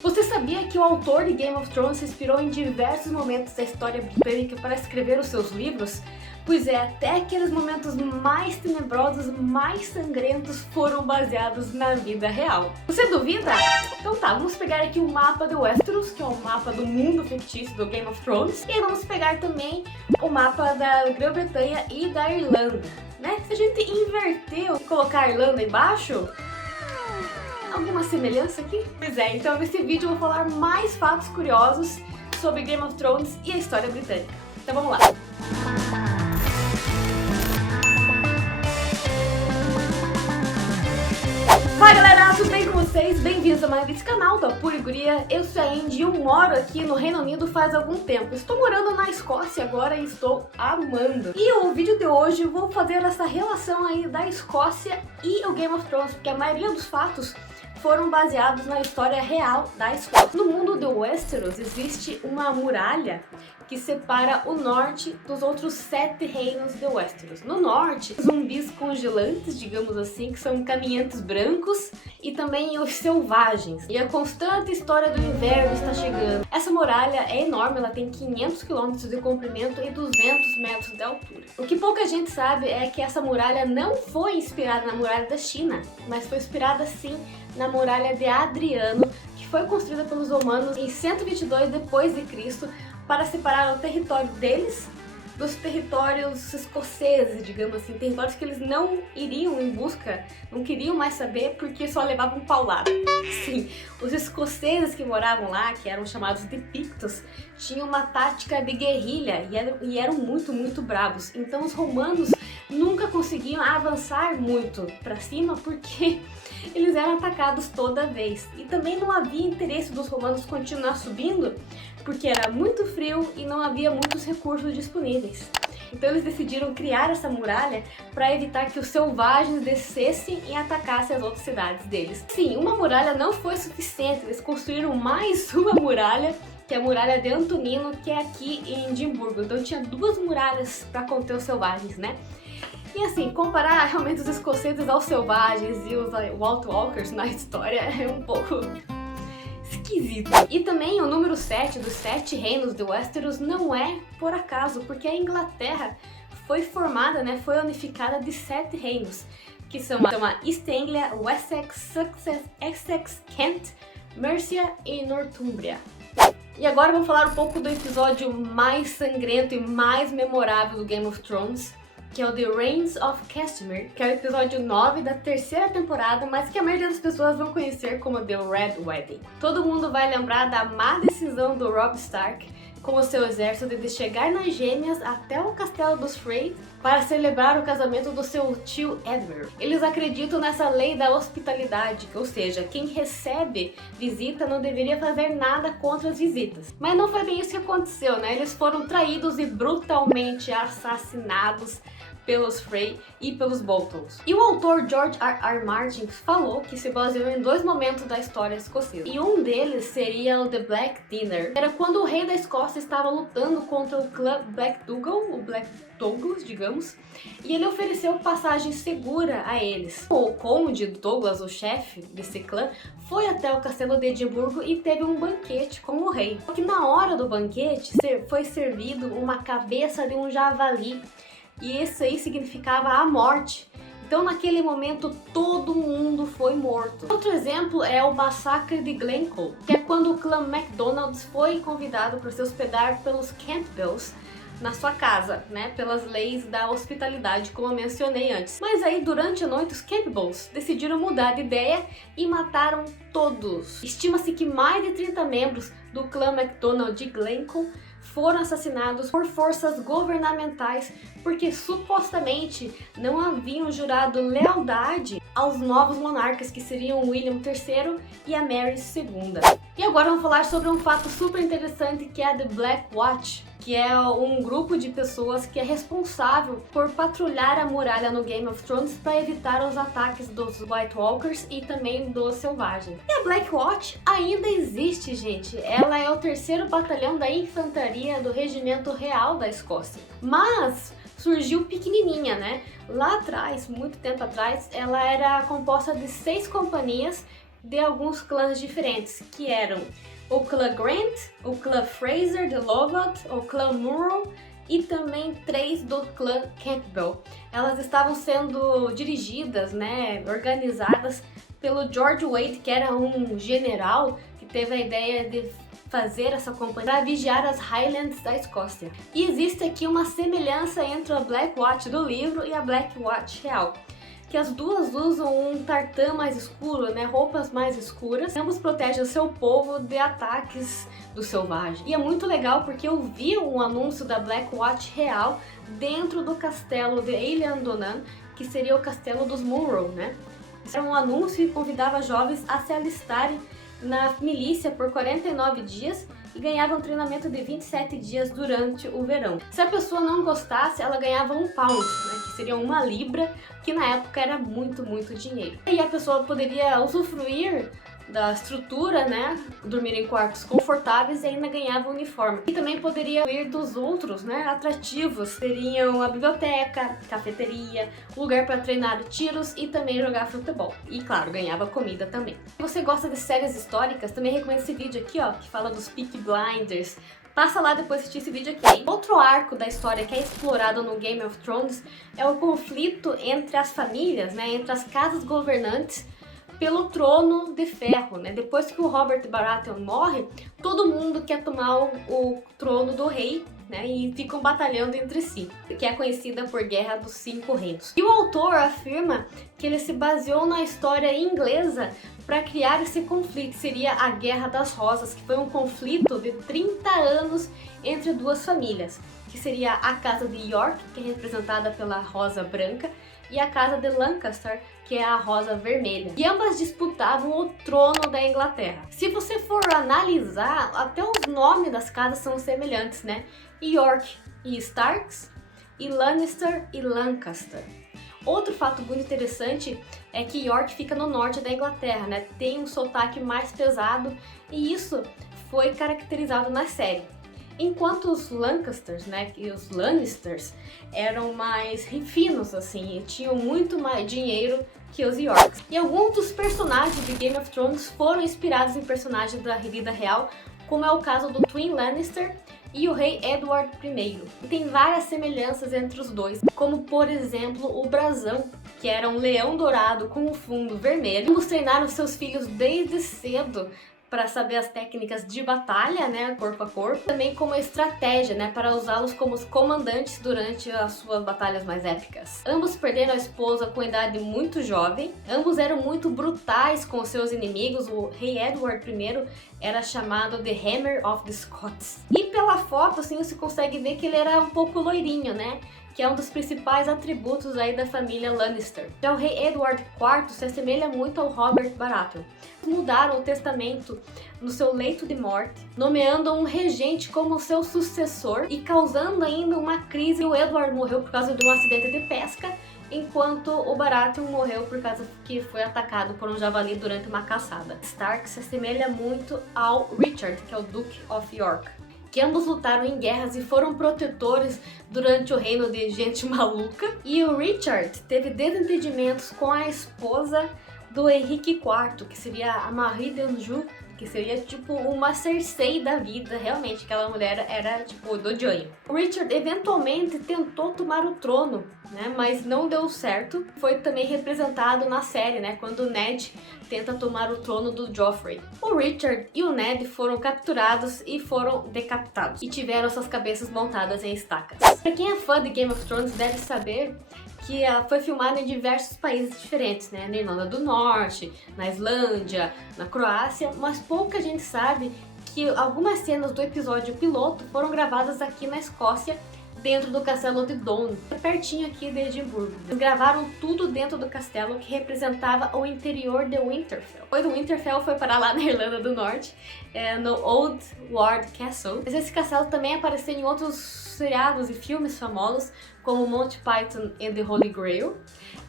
Você sabia que o autor de Game of Thrones se inspirou em diversos momentos da história britânica para escrever os seus livros? Pois é, até aqueles momentos mais tenebrosos, mais sangrentos foram baseados na vida real. Você duvida? Então tá, vamos pegar aqui o mapa de Westeros, que é o mapa do mundo fictício do Game of Thrones, e aí vamos pegar também o mapa da Grã-Bretanha e da Irlanda, né? Se a gente inverter e colocar a Irlanda embaixo, alguma semelhança aqui? Pois é, então nesse vídeo eu vou falar mais fatos curiosos sobre Game of Thrones e a história britânica. Então vamos lá! Fala galera, tudo bem com vocês? Bem-vindos a mais desse canal da Pura Guria. Eu sou a Andy e eu moro aqui no Reino Unido faz algum tempo. Estou morando na Escócia agora e estou amando. E o vídeo de hoje eu vou fazer essa relação aí da Escócia e o Game of Thrones, porque a maioria dos fatos foram baseados na história real da Escócia. No mundo de Westeros existe uma muralha que separa o norte dos outros 7 reinos de Westeros. No norte, zumbis congelantes, digamos assim, que são caminhantes brancos, e também os selvagens. E a constante história do inverno está chegando. Essa muralha é enorme, ela tem 500 km de comprimento e 200 metros de altura. O que pouca gente sabe é que essa muralha não foi inspirada na muralha da China, mas foi inspirada sim na muralha de Adriano, que foi construída pelos romanos em 122 depois de Cristo para separar o território deles dos territórios escoceses, digamos assim, territórios que eles não iriam em busca, não queriam mais saber porque só levavam paulada. Sim, os escoceses que moravam lá, que eram chamados de Pictos, tinham uma tática de guerrilha e eram muito bravos. Então os romanos nunca conseguiam avançar muito para cima porque eles eram atacados toda vez. E também não havia interesse dos romanos continuar subindo porque era muito frio e não havia muitos recursos disponíveis. Então eles decidiram criar essa muralha para evitar que os selvagens descessem e atacassem as outras cidades deles. Sim, uma muralha não foi suficiente, eles construíram mais uma muralha, que é a muralha de Antonino, que é aqui em Edimburgo. Então tinha 2 muralhas para conter os selvagens, né? E assim, comparar realmente os escoceses aos selvagens e os White Walkers na história é um pouco esquisito. E também o número 7 dos 7 reinos de Westeros não é por acaso, porque a Inglaterra foi formada, né, foi unificada de 7 reinos, que são a East Anglia, Wessex, Sussex, Essex, Kent, Mercia e Northumbria. E agora vamos falar um pouco do episódio mais sangrento e mais memorável do Game of Thrones, que é o The Rains of Castamere, que é o episódio 9 da 3ª temporada, mas que a maioria das pessoas vão conhecer como The Red Wedding. Todo mundo vai lembrar da má decisão do Robb Stark com o seu exército de chegar nas Gêmeas até o castelo dos Frey para celebrar o casamento do seu tio Edmure. Eles acreditam nessa lei da hospitalidade, ou seja, quem recebe visita não deveria fazer nada contra as visitas. Mas não foi bem isso que aconteceu, né? Eles foram traídos e brutalmente assassinados pelos Frey e pelos Boltons. E o autor George R. Martin falou que se baseou em 2 momentos da história escocesa. E um deles seria o The Black Dinner. Era quando o rei da Escócia estava lutando contra o clã Black Dougal, o Black Douglas, digamos, e ele ofereceu passagem segura a eles. O conde Douglas, o chefe desse clã, foi até o castelo de Edimburgo e teve um banquete com o rei. Só que na hora do banquete foi servido uma cabeça de um javali, e isso aí significava a morte. Então naquele momento todo mundo foi morto. Outro exemplo é o massacre de Glencoe, que é quando o clã MacDonalds foi convidado para se hospedar pelos Campbells na sua casa, né, pelas leis da hospitalidade, como eu mencionei antes. Mas aí durante a noite os Campbells decidiram mudar de ideia e mataram todos. Estima-se que mais de 30 membros do clã MacDonald de Glencoe foram assassinados por forças governamentais porque supostamente não haviam jurado lealdade aos novos monarcas, que seriam William III e a Mary II. E agora vamos falar sobre um fato super interessante, que é a The Black Watch, que é um grupo de pessoas que é responsável por patrulhar a muralha no Game of Thrones para evitar os ataques dos White Walkers e também dos selvagens. E a Black Watch ainda existe, gente. Ela é o 3º batalhão da infantaria do Regimento Real da Escócia. Mas surgiu pequenininha, né? Lá atrás, muito tempo atrás, ela era composta de 6 companhias de alguns clãs diferentes, que eram o clã Grant, o clã Fraser de Lovat, o clã Murrow e também 3 do clã Campbell. Elas estavam sendo dirigidas, né, organizadas pelo George Wade, que era um general que teve a ideia de fazer essa companhia para vigiar as Highlands da Escócia. E existe aqui uma semelhança entre a Black Watch do livro e a Black Watch real, que as duas usam um tartan mais escuro, né, roupas mais escuras. Ambos protegem o seu povo de ataques do selvagem. E é muito legal porque eu vi um anúncio da Black Watch real dentro do castelo de Eilean Donan, que seria o castelo dos Munro, né? Era um anúncio e convidava jovens a se alistarem na milícia por 49 dias e ganhava um treinamento de 27 dias durante o verão. Se a pessoa não gostasse, ela ganhava £1, né, que seria 1 libra, que na época era muito dinheiro. E a pessoa poderia usufruir da estrutura, né, dormir em quartos confortáveis e ainda ganhava um uniforme. E também poderia ir dos outros, né, atrativos. Teriam a biblioteca, cafeteria, lugar para treinar tiros e também jogar futebol. E claro, ganhava comida também. Se você gosta de séries históricas, também recomendo esse vídeo aqui, ó, que fala dos Peaky Blinders. Passa lá depois de assistir esse vídeo aqui. Outro arco da história que é explorado no Game of Thrones é o conflito entre as famílias, né, entre as casas governantes pelo trono de ferro, né? Depois que o Robert Baratheon morre, todo mundo quer tomar o trono do rei, né? E ficam batalhando entre si, que é conhecida por Guerra dos 5 Reinos. E o autor afirma que ele se baseou na história inglesa para criar esse conflito, que seria a Guerra das Rosas, que foi um conflito de 30 anos entre duas famílias, que seria a casa de York, que é representada pela rosa branca, e a casa de Lancaster, que é a rosa vermelha. E ambas disputavam o trono da Inglaterra. Se você for analisar, até os nomes das casas são semelhantes, né? York e Starks, e Lannister e Lancaster. Outro fato muito interessante é que York fica no norte da Inglaterra, né? Tem um sotaque mais pesado e isso foi caracterizado na série. Enquanto os Lancasters, né, e os Lannisters eram mais finos, assim, e tinham muito mais dinheiro que os Yorks. E alguns dos personagens de Game of Thrones foram inspirados em personagens da vida real, como é o caso do Twin Lannister e o rei Edward I. E tem várias semelhanças entre os dois, como por exemplo o brasão, que era um leão dourado com um fundo vermelho. Ambos treinaram seus filhos desde cedo para saber as técnicas de batalha, né, corpo a corpo, também como estratégia, né, para usá-los como comandantes durante as suas batalhas mais épicas. Ambos perderam a esposa com idade muito jovem, ambos eram muito brutais com seus inimigos. O rei Edward I era chamado de Hammer of the Scots. E pela foto, assim, você consegue ver que ele era um pouco loirinho, né, que é um dos principais atributos aí da família Lannister. Já o rei Edward IV se assemelha muito ao Robert Baratheon. Mudaram o testamento no seu leito de morte, nomeando um regente como seu sucessor e causando ainda uma crise. O Edward morreu por causa de um acidente de pesca, enquanto o Baratheon morreu por causa que foi atacado por um javali durante uma caçada. Stark se assemelha muito ao Richard, que é o Duke of York, que ambos lutaram em guerras e foram protetores durante o reino de gente maluca. E o Richard teve desentendimentos com a esposa do Henrique IV, que seria a Marie d'Anjou, que seria tipo uma Cersei da vida, realmente, aquela mulher era tipo do Johnny. O Richard eventualmente tentou tomar o trono, né, mas não deu certo. Foi também representado na série, né, quando o Ned tenta tomar o trono do Joffrey. O Richard e o Ned foram capturados e foram decapitados, e tiveram suas cabeças montadas em estacas. Para quem é fã de Game of Thrones deve saber que foi filmado em diversos países diferentes, né? Na Irlanda do Norte, na Islândia, na Croácia, mas pouca gente sabe que algumas cenas do episódio piloto foram gravadas aqui na Escócia, dentro do castelo de Doune, pertinho aqui de Edimburgo. Eles gravaram tudo dentro do castelo, que representava o interior de Winterfell. Depois do Winterfell foi parar lá na Irlanda do Norte, no Old Ward Castle. Mas esse castelo também apareceu em outros seriados e filmes famosos, como Monty Python and the Holy Grail,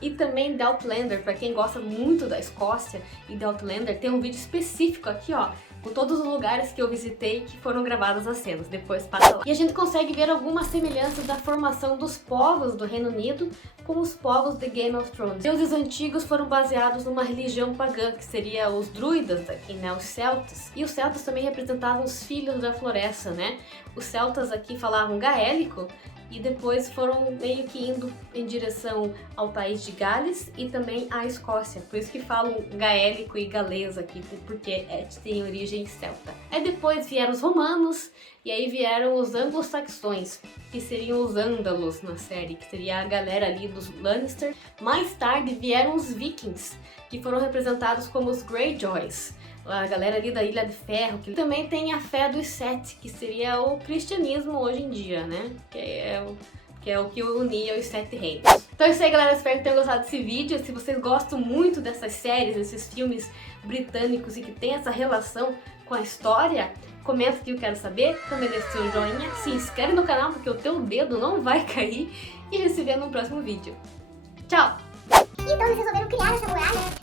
e também The Outlander. Para quem gosta muito da Escócia e The Outlander, tem um vídeo específico aqui, ó, com todos os lugares que eu visitei que foram gravadas as cenas. Depois passa lá. E a gente consegue ver algumas semelhanças da formação dos povos do Reino Unido com os povos de Game of Thrones. Deuses antigos foram baseados numa religião pagã, que seria os druidas aqui, né, os celtas. E os celtas também representavam os filhos da floresta, né? Os celtas aqui falavam gaélico, e depois foram meio que indo em direção ao país de Gales e também à Escócia. Por isso que falam gaélico e galês aqui, porque tem origem celta. Aí depois vieram os romanos, e aí vieram os anglo-saxões, que seriam os ândalos na série, que seria a galera ali dos Lannister. Mais tarde vieram os vikings, que foram representados como os Greyjoys, a galera ali da Ilha de Ferro, que também tem a fé dos sete, que seria o cristianismo hoje em dia, né? Que é o que unia os sete reinos. Então é isso aí, galera, espero que tenham gostado desse vídeo. Se vocês gostam muito dessas séries, desses filmes britânicos e que tem essa relação com a história, comenta que eu quero saber, também deixa seu joinha, se inscreve no canal porque o teu dedo não vai cair, e a gente se vê no próximo vídeo. Tchau! Então eles resolveram criar essa muralha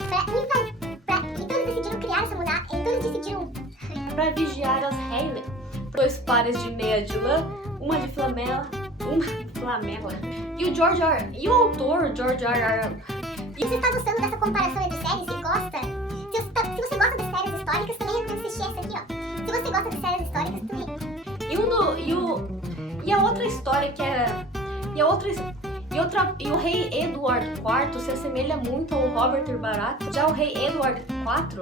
então eles decidiram criar essa muralha. Então eles decidiram Pra vigiar as Hayley. 2 pares de meia de lã, uma de flamela. E o e o autor George R. E você tá gostando dessa comparação entre séries e gosta? Se você gosta de séries históricas, também recomendo assistir essa aqui, ó. Se você gosta de séries históricas, também. E a outra história que é... E o rei Eduardo IV se assemelha muito ao Robert Baratheon. Já o rei Eduardo IV